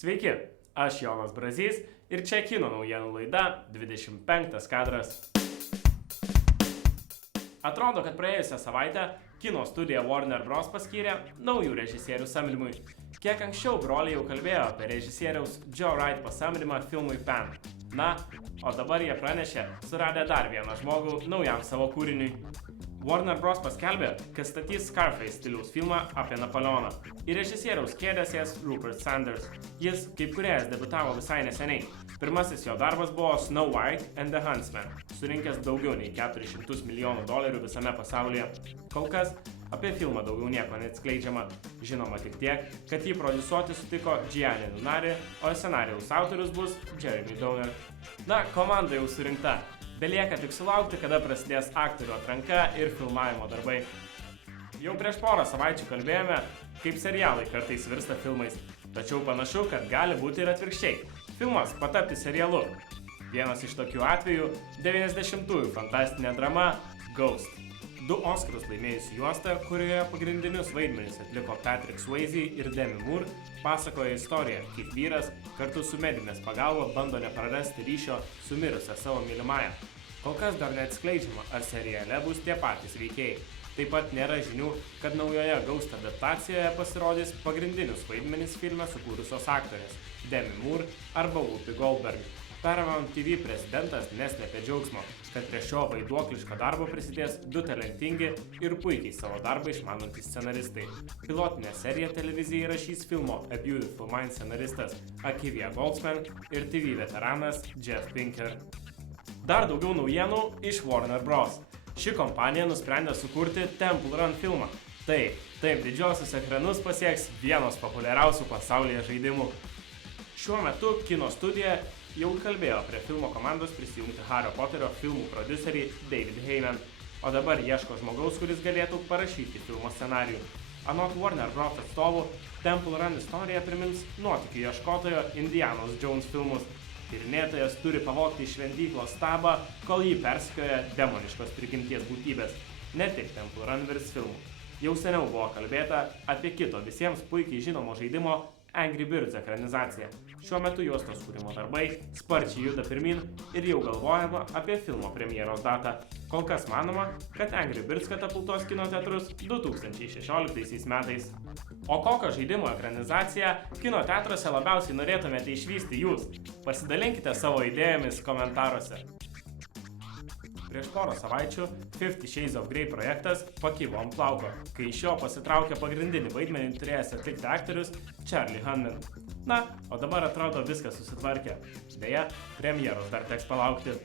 Sveiki, aš Jonas Brazys ir čia kino naujienų laida 25 kadras. Atrodo, kad praėjusią savaitę kino studija Warner Bros. Paskyrė naujų režisierių samdymui. Kiek anksčiau broliai jau kalbėjo apie režisieriaus Joe Wright pasamdymą filmui Pan. Na, o dabar jie pranešė, suradę dar vieną žmogų naujam savo kūriniui. Warner Bros. Paskelbė, kad statys Scarface stiliaus filmą apie Napoleoną. Į režisieriaus kėdę sės Rupert Sanders. Jis, kaip kūrėjas, debiutavo visai neseniai. Pirmasis jo darbas buvo Snow White and the Huntsman, surinkęs daugiau nei $400 milijonų visame pasaulyje. Kol kas apie filmą daugiau nieko neatskleidžiama. Žinoma tik tiek, kad jį prodiusuoti sutiko Gianni Nunari, o scenarijaus autorius bus Jeremy Donner. Na, komanda jau surinkta. Belieka tik sulaukti, kada prasidės aktorių atranka ir filmavimo darbai. Jau prieš porą savaičių kalbėjome, kaip serialai kartais virsta filmais. Tačiau panašu, kad gali būti ir atvirkščiai. Filmas patapti serialu. Vienas iš tokių atvejų – 90-ųjų fantastinė drama Ghost. 2 Oscarus laimėjusi juosta, kurioje pagrindinius vaidmenis atliko Patrick Swayze ir Demi Moore, pasakoja istoriją, kaip vyras kartu su medinės pagalba bando neprarasti ryšio su mirusia savo mylimąja. Kol kas dar neatskleidžiama, ar seriale bus tie patys veikėjai. Taip pat nėra žinių, kad naujoje Ghost adaptacijoje pasirodys pagrindinius vaidmenis filme sukūrusios aktorės Demi Moore arba Whoopi Goldberg. Paramount TV prezidentas neslėpė džiaugsmo, kad prie šio vaiduokliško darbo prisidės 2 talentingi ir puikiai savo darbą išmanantys scenaristai. Pilotinę seriją televizijai rašys filmo A Beautiful Mind scenaristas Akivia Goldsman ir TV veteranas Jeff Pinker. Dar daugiau naujienų iš Warner Bros. Ši kompanija nusprendė sukurti Temple Run filmą. Taip, didžiosius ekranus pasieks vienos populiariausių pasaulyje žaidimų. Šiuo metu kino studija jau kalbėjo prie filmo komandos prisijungti Harry Potterio filmų prodiuserį David Heyman, o dabar ieško žmogaus, kuris galėtų parašyti filmo scenarijų. Anot Warner Bros. Atstovų, Temple Run istorija primins nuotykių ieškotojo Indianos Jones filmus. Tyrinėtojas turi pavogti iš šventyklos stabą, kol jį persekioja demoniškos prigimties būtybės. Ne tik Temple Run virs filmų. Jau seniau buvo kalbėta apie kito visiems puikiai žinomo žaidimo Angry Birds ekranizacija. Šiuo metu juostos kūrimo darbai sparčiai juda pirmin ir jau galvojama apie filmo premjeros datą. Kol kas manoma, kad Angry Birds katapultuos kino teatrus 2016 metais. O kokio žaidimo ekranizaciją kino teatruose labiausiai norėtumėte išvysti jūs? Pasidalinkite savo idėjomis komentaruose. Prieš porą savaičių 50 Shades of Grey projektas pakibo ant plauko, kai iš jo pasitraukė pagrindinį vaidmenį turėjęs atlikti aktorius Charlie Hunnam. Na, o dabar atrodo viskas susitvarkė. Deja, premjeros dar teks palaukti.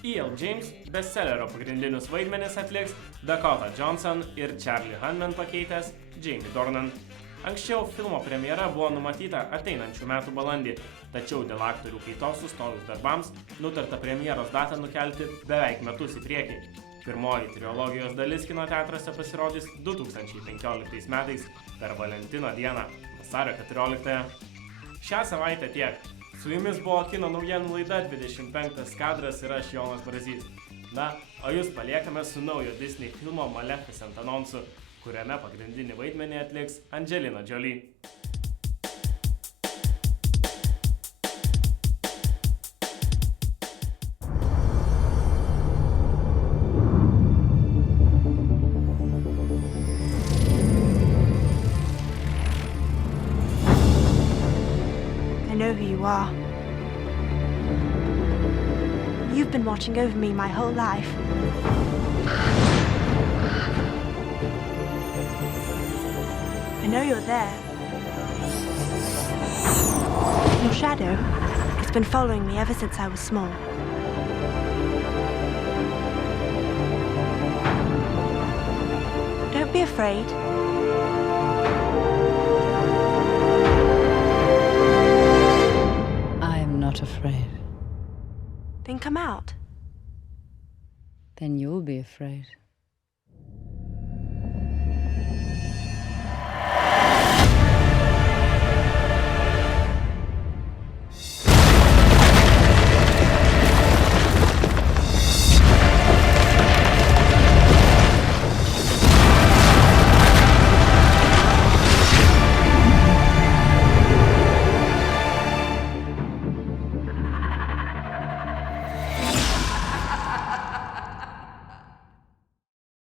E.L. James bestsellerio pagrindinius vaidmenis atliks Dakota Johnson ir Charlie Hunnam pakeitęs Jamie Dornan. Anksčiau filmo premjera buvo numatyta ateinančių metų balandį, tačiau dėl aktorių kaitos sustojus darbams nutarta premjeros datą nukelti beveik metus į priekį. Pirmoji trilogijos dalis kino teatruose pasirodys 2015 metais per Valentino dieną, vasario 14-ąją. Šią savaitę tiek. Su jumis buvo kino naujienų laida 25 kadras ir aš Jonas Brazys. Na, o jūs paliekame su naujo Disney filmo Maleficent anonsu, kuriame pagrindinį vaidmenį atliks Angelina Jolie. I know who you are. You've been watching over me my whole life. I know you're there. Your shadow, it's been following me ever since I was small. Don't be afraid. I'm not afraid. Then come out. Then you'll be afraid.